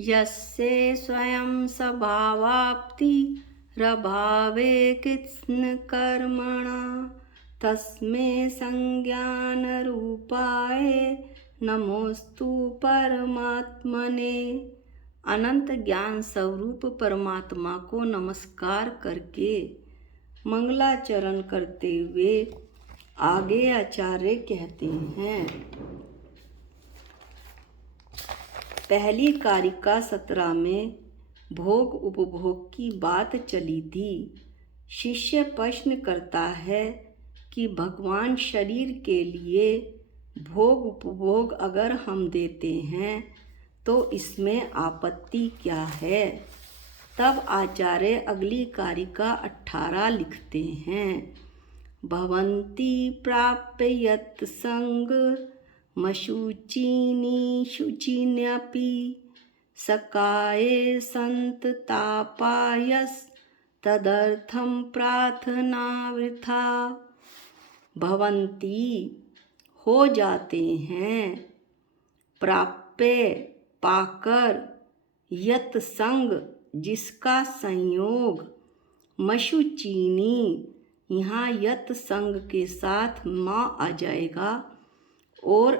यस्य स्वयं स्वभावाप्तिरभावे कृत्स्नकर्मणा तस्मै संज्ञानरूपाय नमोस्तु परमात्मने। अनंत ज्ञान स्वरूप परमात्मा को नमस्कार करके मंगलाचरण करते हुए आगे आचार्य कहते हैं। पहली कारिका 17 में भोग उपभोग की बात चली थी। शिष्य प्रश्न करता है कि भगवान शरीर के लिए भोग उपभोग अगर हम देते हैं तो इसमें आपत्ति क्या है। तब आचार्य अगली कारिका 18 लिखते हैं। भवन्ति प्राप्य यत् संग मशुचिनी शुचिन्यपि सकाये संत तापायस तदर्थम प्रार्थना वृथा। भवन्ति हो जाते हैं, प्राप्य पाकर, यत संग जिसका संयोग, मशुचीनी यहाँ यत संग के साथ माँ आ जाएगा और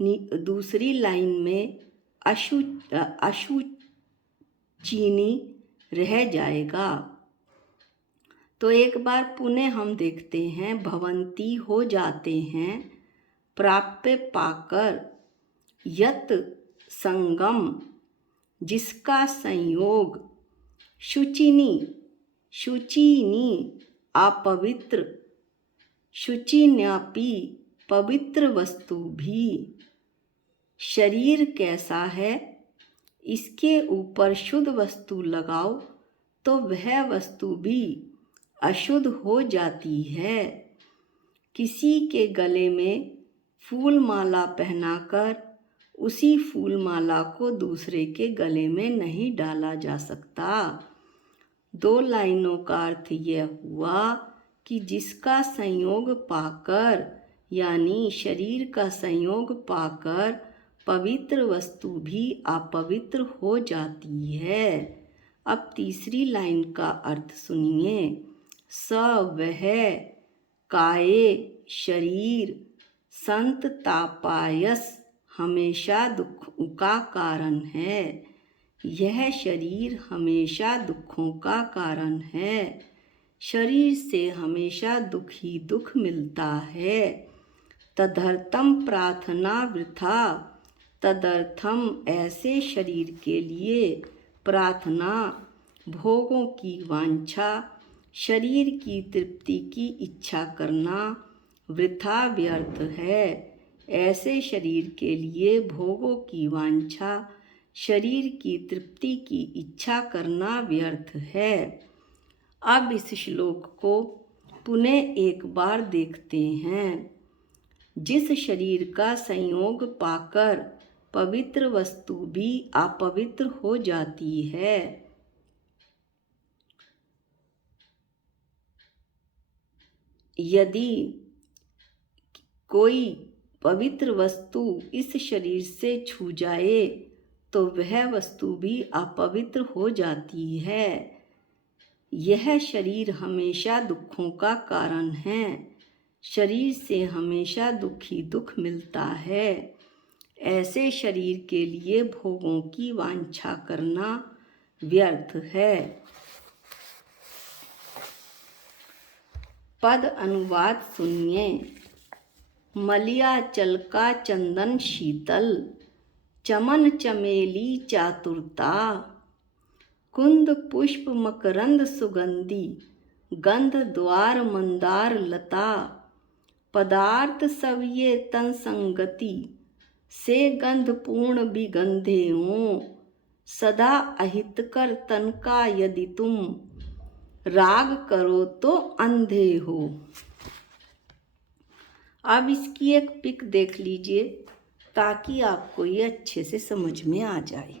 दूसरी लाइन में अशुचीनी रह जाएगा। तो एक बार पुनः हम देखते हैं। भवन्ति हो जाते हैं, प्राप्य पाकर, यत संगम जिसका संयोग, शुचिनी अपवित्र, शुचिन्यापि पवित्र वस्तु भी। शरीर कैसा है, इसके ऊपर शुद्ध वस्तु लगाओ तो वह वस्तु भी अशुद्ध हो जाती है। किसी के गले में फूल माला पहनाकर उसी फूल माला को दूसरे के गले में नहीं डाला जा सकता। 2 लाइनों का अर्थ यह हुआ कि जिसका संयोग पाकर यानी शरीर का संयोग पाकर पवित्र वस्तु भी अपवित्र हो जाती है। अब तीसरी लाइन का अर्थ सुनिए। स वह काये शरीर संत तापायस हमेशा दुख का कारण है। यह शरीर हमेशा दुखों का कारण है। शरीर से हमेशा दुख ही दुख मिलता है। तदर्थम प्रार्थना वृथा, तदर्थम ऐसे शरीर के लिए प्रार्थना, भोगों की वांछा, शरीर की तृप्ति की इच्छा करना वृथा व्यर्थ है। ऐसे शरीर के लिए भोगों की वांछा, शरीर की तृप्ति की इच्छा करना व्यर्थ है। अब इस श्लोक को पुनः एक बार देखते हैं। जिस शरीर का संयोग पाकर पवित्र वस्तु भी अपवित्र हो जाती है। यदि कोई पवित्र वस्तु इस शरीर से छू जाए तो वह वस्तु भी अपवित्र हो जाती है। यह शरीर हमेशा दुखों का कारण है। शरीर से हमेशा दुख ही दुख मिलता है। ऐसे शरीर के लिए भोगों की वांछा करना व्यर्थ है। पद अनुवाद सुनिए। मलयाचल का चंदन शीतल, चमन चमेली चातुरता, कुंद पुष्प मकरंद सुगंधी, गंध द्वार मंदार लता, पदार्थ सब ये तन संगति से गंध पूर्ण विगंधे हों। सदा अहितकर तन का यदि तुम राग करो तो अंधे हो। अब इसकी एक पिक देख लीजिए ताकि आपको ये अच्छे से समझ में आ जाए।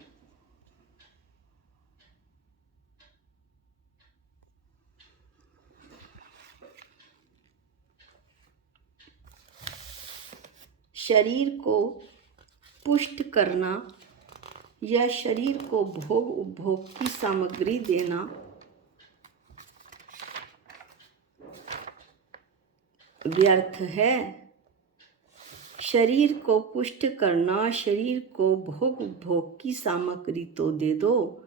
शरीर को पुष्ट करना यह शरीर को भोग उपभोग की सामग्री देना व्यर्थ है। शरीर को पुष्ट करना, शरीर को भोग उपभोग की सामग्री तो दे दो,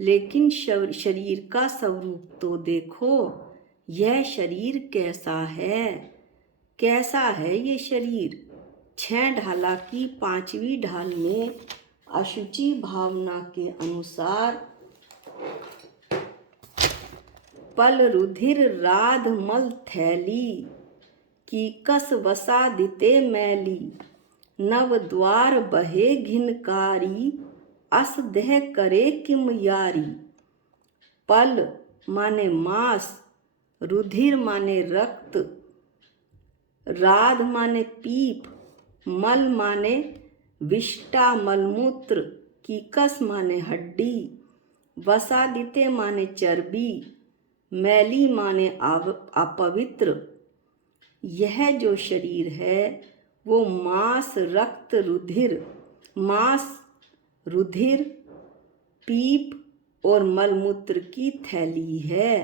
लेकिन शरीर का स्वरूप तो देखो। यह शरीर कैसा है? कैसा है ये शरीर? 6 ढाला की 5वीं ढाल में अशुचि भावना के अनुसार पल रुधिर राध मल थैली की कस वसा दिते मैली, नव द्वार बहे घिनकारी, अस देह करे किम यारी। पल माने मांस, रुधिर माने रक्त, राध माने पीप, मल माने विष्टा मलमूत्र, कीकस माने हड्डी, वसादिते माने चर्बी, मैली माने अपवित्र। यह जो शरीर है वो मांस, रक्त, रुधिर, मांस, रुधिर, पीप और मलमूत्र की थैली है।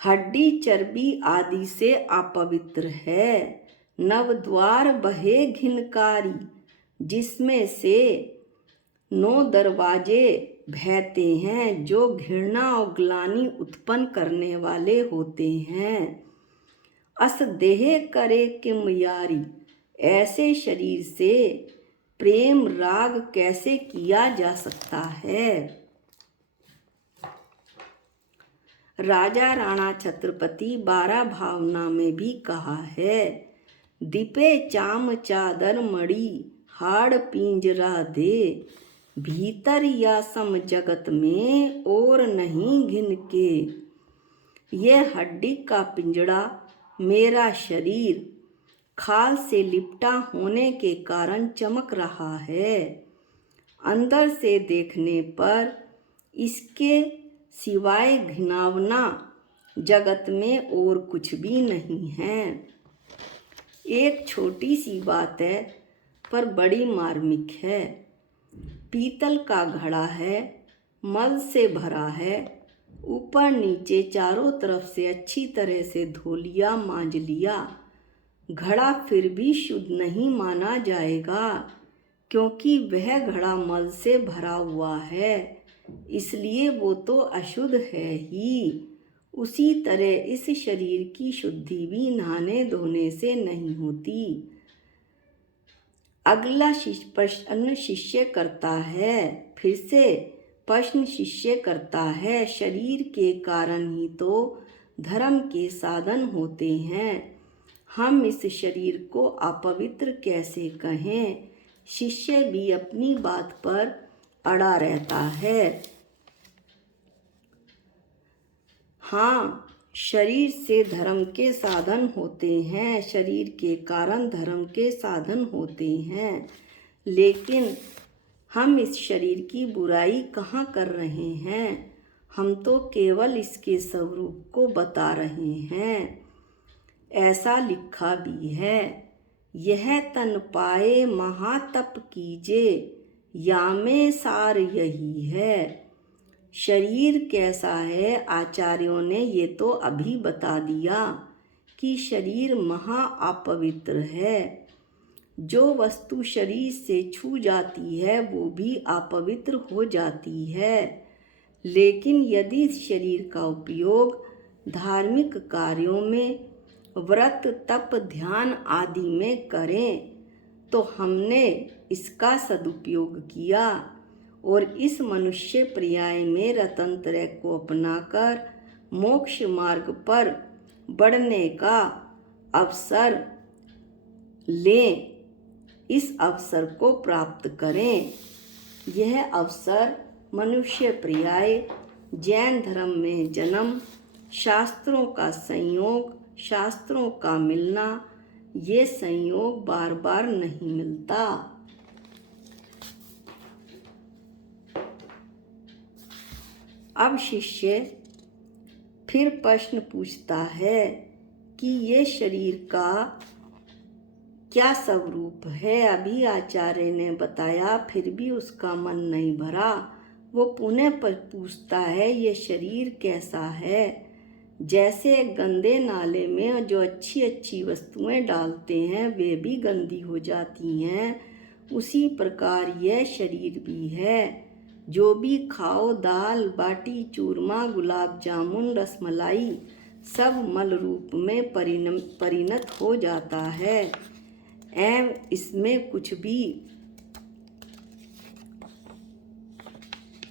हड्डी, चर्बी आदि से अपवित्र है। नवद्वार बहे घिनकारी, जिसमें से 9 दरवाजे बहते हैं जो घृणा और ग्लानि उत्पन्न करने वाले होते हैं। अस देह करे किम यारी, ऐसे शरीर से प्रेम राग कैसे किया जा सकता है? राजा राणा छत्रपति 12 भावना में भी कहा है, दीपे चाम चादर मड़ी, हाड़ पिंजरा दे, भीतर या सम जगत में और नहीं घिन के। ये हड्डी का पिंजड़ा मेरा शरीर खाल से लिपटा होने के कारण चमक रहा है। अंदर से देखने पर इसके सिवाय घिनौना जगत में और कुछ भी नहीं है। एक छोटी सी बात है पर बड़ी मार्मिक है। पीतल का घड़ा है, मल से भरा है, ऊपर नीचे चारों तरफ से अच्छी तरह से धो लिया, मांज लिया, घड़ा फिर भी शुद्ध नहीं माना जाएगा, क्योंकि वह घड़ा मल से भरा हुआ है, इसलिए वो तो अशुद्ध है ही। उसी तरह इस शरीर की शुद्धि भी नहाने धोने से नहीं होती। अगला प्रश्न शिष्य करता है, फिर से प्रश्न शिष्य करता है, शरीर के कारण ही तो धर्म के साधन होते हैं, हम इस शरीर को अपवित्र कैसे कहें? शिष्य भी अपनी बात पर अड़ा रहता है। हाँ, शरीर से धर्म के साधन होते हैं, शरीर के कारण धर्म के साधन होते हैं, लेकिन हम इस शरीर की बुराई कहाँ कर रहे हैं? हम तो केवल इसके स्वरूप को बता रहे हैं। ऐसा लिखा भी है, यह तन पाए महातप कीजे, यामे सार यही है। शरीर कैसा है? आचार्यों ने ये तो अभी बता दिया कि शरीर महा अपवित्र है। जो वस्तु शरीर से छू जाती है वो भी अपवित्र हो जाती है, लेकिन यदि शरीर का उपयोग धार्मिक कार्यों में, व्रत, तप, ध्यान आदि में करें तो हमने इसका सदुपयोग किया और इस मनुष्य पर्याय में रतनत्रय को अपनाकर मोक्ष मार्ग पर बढ़ने का अवसर लें, इस अवसर को प्राप्त करें। यह अवसर मनुष्य पर्याय, जैन धर्म में जन्म, शास्त्रों का संयोग, शास्त्रों का मिलना, ये संयोग बार बार नहीं मिलता। अब शिष्य फिर प्रश्न पूछता है कि ये शरीर का क्या स्वरूप है। अभी आचार्य ने बताया, फिर भी उसका मन नहीं भरा। वो पुनः पूछता है, ये शरीर कैसा है। जैसे गंदे नाले में जो अच्छी अच्छी वस्तुएं डालते हैं वे भी गंदी हो जाती हैं, उसी प्रकार यह शरीर भी है। जो भी खाओ, दाल बाटी, चूरमा, गुलाब जामुन, रसमलाई, सब मल रूप में परिणत हो जाता है। एवं इसमें कुछ भी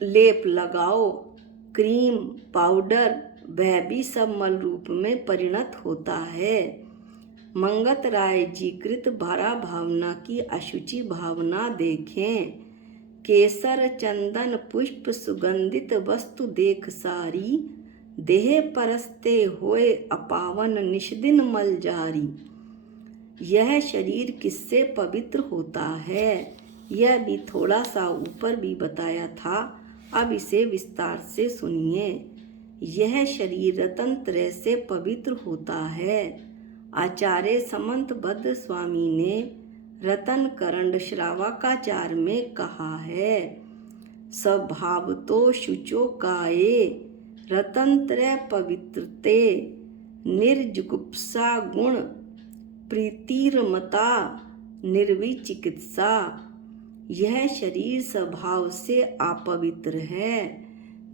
लेप लगाओ, क्रीम, पाउडर, वह भी सब मल रूप में परिणत होता है। मंगत राय जी कृत भारा भावना की अशुचि भावना देखें। केसर चंदन पुष्प सुगंधित वस्तु देख सारी, देह परस्ते होए अपावन निष्दिन मल जारी। यह शरीर किससे पवित्र होता है, यह भी थोड़ा सा ऊपर भी बताया था, अब इसे विस्तार से सुनिए। यह शरीर रतन त्रय से पवित्र होता है। आचार्य समंतबद्ध स्वामी ने रतन करंड श्रावकाचार में कहा है, स्वभाव तो शुचो काये रतन त्रय पवित्रते, निर्जुगुप्सा गुण प्रीतिरमता निर्विचिकित्सा। यह शरीर स्वभाव से अपवित्र है,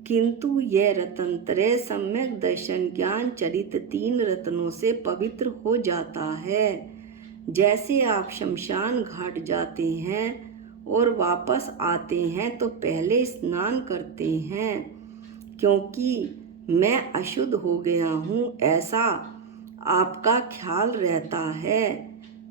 किंतु यह रतनत्रय सम्यक दर्शन ज्ञान चरित 3 रत्नों से पवित्र हो जाता है। जैसे आप शमशान घाट जाते हैं और वापस आते हैं तो पहले स्नान करते हैं, क्योंकि मैं अशुद्ध हो गया हूँ ऐसा आपका ख्याल रहता है।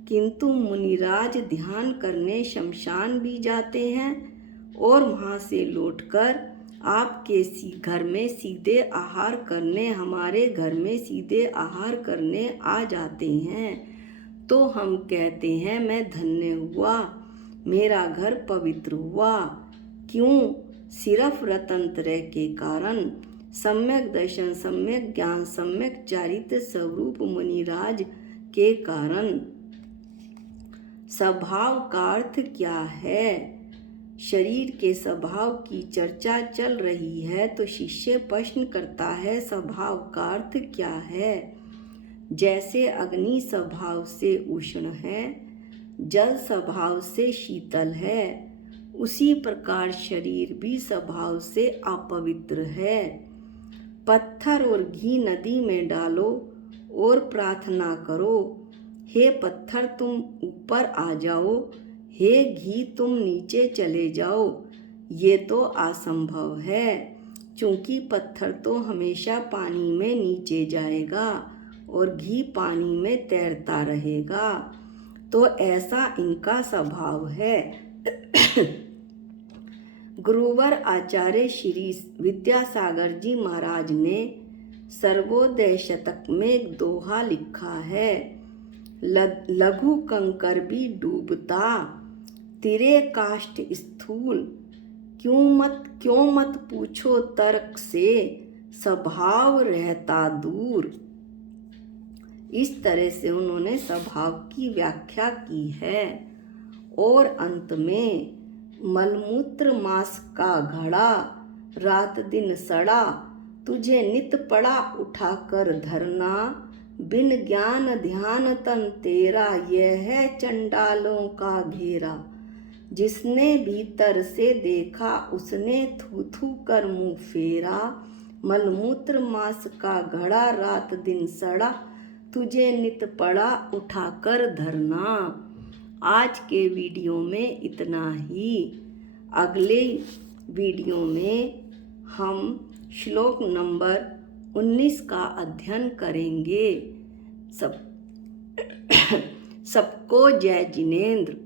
किंतु मुनिराज ध्यान करने शमशान भी जाते हैं और वहाँ से लौटकर आपके घर में सीधे आहार करने, हमारे घर में सीधे आहार करने आ जाते हैं। तो हम कहते हैं, मैं धन्य हुआ, मेरा घर पवित्र हुआ। क्यों? सिर्फ रतनत्रय के कारण, सम्यक दर्शन, सम्यक ज्ञान, सम्यक चारित्र स्वरूप मुनिराज के कारण। स्वभाव का अर्थ क्या है? शरीर के स्वभाव की चर्चा चल रही है तो शिष्य प्रश्न करता है, स्वभाव का अर्थ क्या है? जैसे अग्नि स्वभाव से उष्ण है, जल स्वभाव से शीतल है, उसी प्रकार शरीर भी स्वभाव से अपवित्र है। पत्थर और घी नदी में डालो और प्रार्थना करो, हे पत्थर तुम ऊपर आ जाओ, हे घी तुम नीचे चले जाओ, ये तो असंभव है, क्योंकि पत्थर तो हमेशा पानी में नीचे जाएगा और घी पानी में तैरता रहेगा। तो ऐसा इनका स्वभाव है। गुरुवर आचार्य श्री विद्यासागर जी महाराज ने सर्वोदय शतक में एक दोहा लिखा है, लघु कंकर भी डूबता, तिरे काष्ठ स्थूल, क्यों मत पूछो तर्क से, स्वभाव रहता दूर। इस तरह से उन्होंने स्वभाव की व्याख्या की है। और अंत में, मलमूत्र मास का घड़ा, रात दिन सड़ा, तुझे नित पड़ा उठाकर धरना, बिन ज्ञान ध्यान तन तेरा, यह है चंडालों का घेरा। जिसने भीतर से देखा उसने थू थू कर मुँह फेरा, मलमूत्र मास का घड़ा, रात दिन सड़ा, तुझे नित पड़ा उठाकर धरना। आज के वीडियो में इतना ही। अगले वीडियो में हम श्लोक नंबर 19 का अध्ययन करेंगे। सबको जय जिनेंद्र।